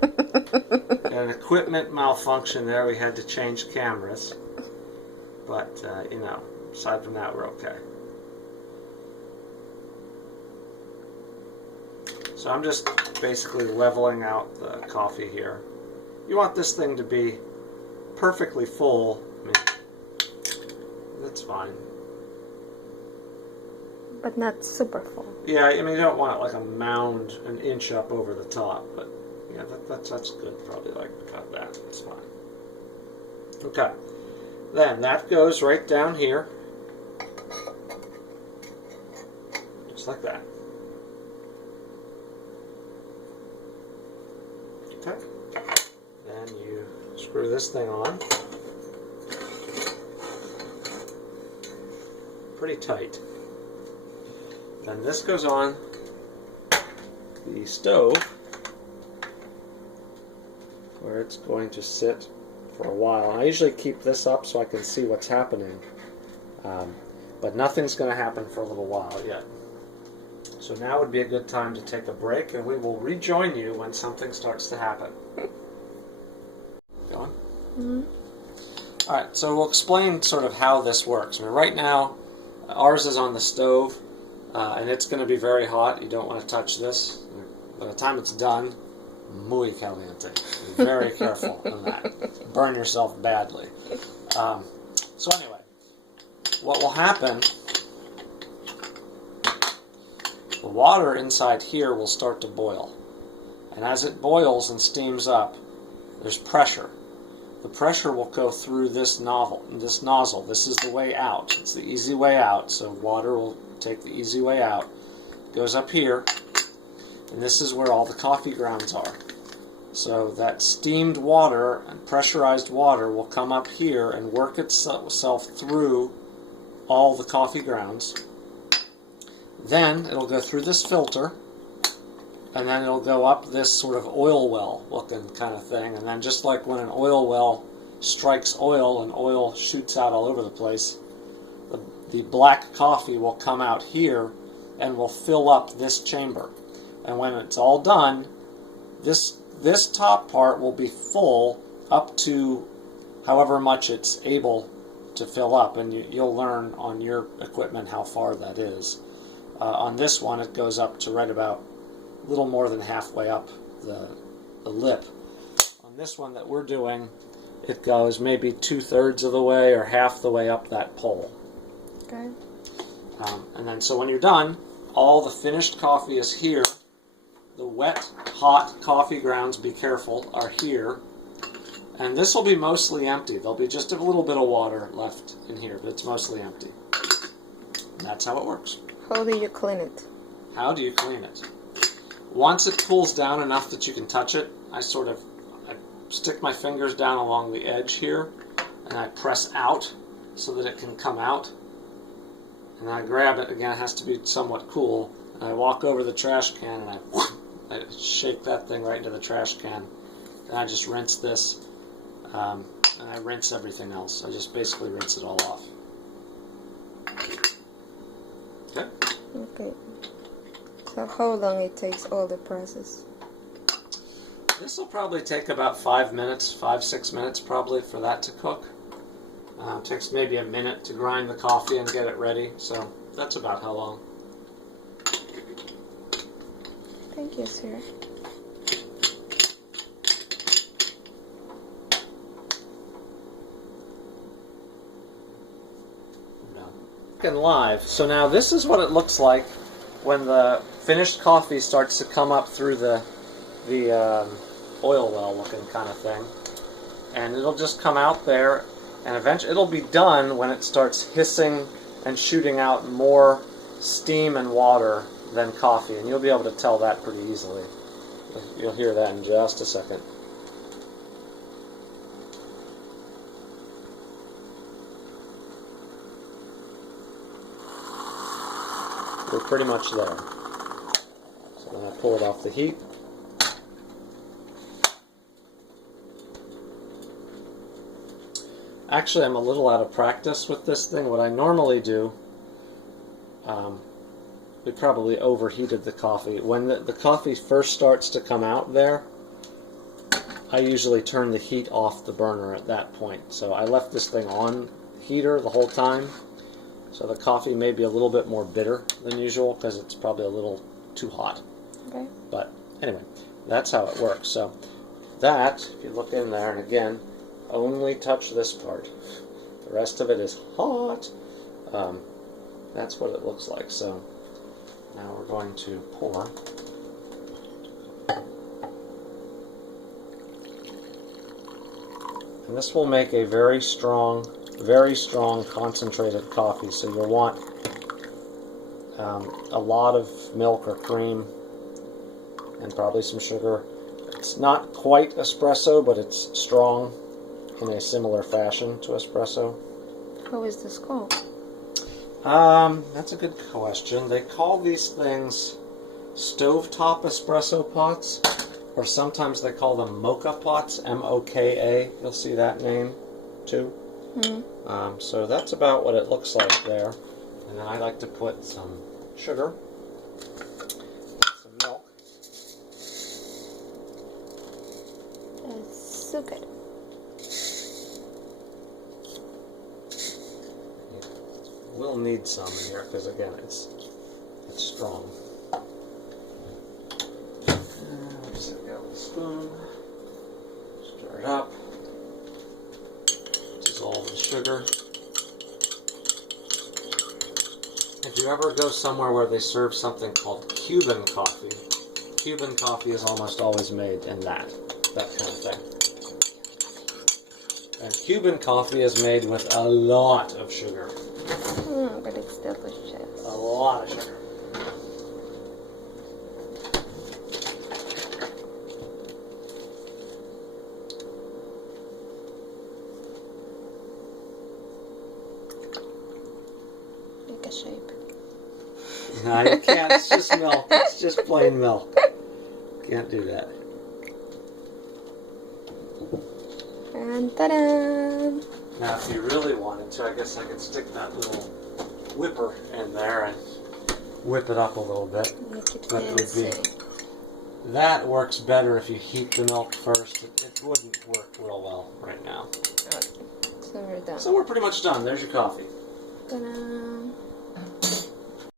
An equipment malfunction there. We had to change cameras. But, you know, aside from that, we're okay. So I'm just basically leveling out the coffee here. You want this thing to be perfectly full. I mean, that's fine. But not super full. Yeah, I mean, you don't want it like a mound an inch up over the top, but yeah, that's good. Probably like about that. That's fine. Okay. Then that goes right down here. Just like that. Okay. Then you screw this thing on. Pretty tight. Then this goes on the stove where it's going to sit for a while. And I usually keep this up so I can see what's happening. But nothing's going to happen for a little while yet. So now would be a good time to take a break, and we will rejoin you when something starts to happen. Going? Mm-hmm. Alright, so we'll explain sort of how this works. I mean, right now, ours is on the stove, and it's going to be very hot. You don't want to touch this. By the time it's done, muy caliente. Be very careful on that. Burn yourself badly. So anyway, what will happen, the water inside here will start to boil. And as it boils and steams up, there's pressure. The pressure will go through this nozzle. This is the way out. It's the easy way out, so water will take the easy way out. It goes up here, and this is where all the coffee grounds are. So that steamed water and pressurized water will come up here and work itself through all the coffee grounds. Then it'll go through this filter, and then it'll go up this sort of oil well looking kind of thing, and then just like when an oil well strikes oil and oil shoots out all over the place, the black coffee will come out here and will fill up this chamber. And when it's all done, this top part will be full up to however much it's able to fill up, and you'll learn on your equipment how far that is. On this one, it goes up to right about a little more than halfway up the lip. On this one that we're doing, it goes maybe 2/3 of the way or half the way up that pole. Okay. And then so when you're done, all the finished coffee is here. The wet, hot coffee grounds, be careful, are here. And this will be mostly empty. There'll be just a little bit of water left in here, but it's mostly empty. And that's how it works. How do you clean it? How do you clean it? Once it cools down enough that you can touch it, I stick my fingers down along the edge here, and I press out so that it can come out. And I grab it, again, it has to be somewhat cool, and I walk over the trash can, and I shake that thing right into the trash can, and I just rinse this, and I rinse everything else. I just basically rinse it all off. Okay? Okay. So how long it takes all the process? This will probably take about 5 minutes, 5-6 minutes probably for that to cook. It takes maybe a minute to grind the coffee and get it ready, so that's about how long. Thank you, sir. And live. So now this is what it looks like when the finished coffee starts to come up through the oil well looking kind of thing, and it'll just come out there, and eventually it'll be done when it starts hissing and shooting out more steam and water than coffee, and you'll be able to tell that pretty easily. You'll hear that in just a second. We're pretty much there. So then I pull it off the heat. Actually, I'm a little out of practice with this thing. What I normally do, we probably overheated the coffee. When the coffee first starts to come out there, I usually turn the heat off the burner at that point. So I left this thing on heater the whole time. So the coffee may be a little bit more bitter than usual because it's probably a little too hot. Okay. But anyway, that's how it works. So that, if you look in there, and again, only touch this part. The rest of it is hot. That's what it looks like. So now we're going to pour. And this will make a very strong concentrated coffee. So you'll want a lot of milk or cream and probably some sugar. It's not quite espresso, but it's strong in a similar fashion to espresso. How is this called? That's a good question. They call these things stovetop espresso pots, or sometimes they call them Moka pots, M-O-K-A. You'll see that name too. So that's about what it looks like there. And then I like to put some sugar, some milk. That's so good. We'll need some in here because again it's strong. Let's set it out with a spoon. Stir it up. Dissolve the sugar. If you ever go somewhere where they serve something called Cuban coffee is almost always made in that kind of thing. And Cuban coffee is made with a lot of sugar. But it's delicious. A lot of sugar. Make a shape. No, you can't. It's just milk. It's just plain milk. Can't do that. And ta-da! Now, if you really wanted to, I guess I could stick that little whipper in there and whip it up a little bit. Make it But it would fancy. be, that works better if you heat the milk first. It wouldn't work real well right now. Okay. So we're done. So we're pretty much done. There's your coffee. Ta-da!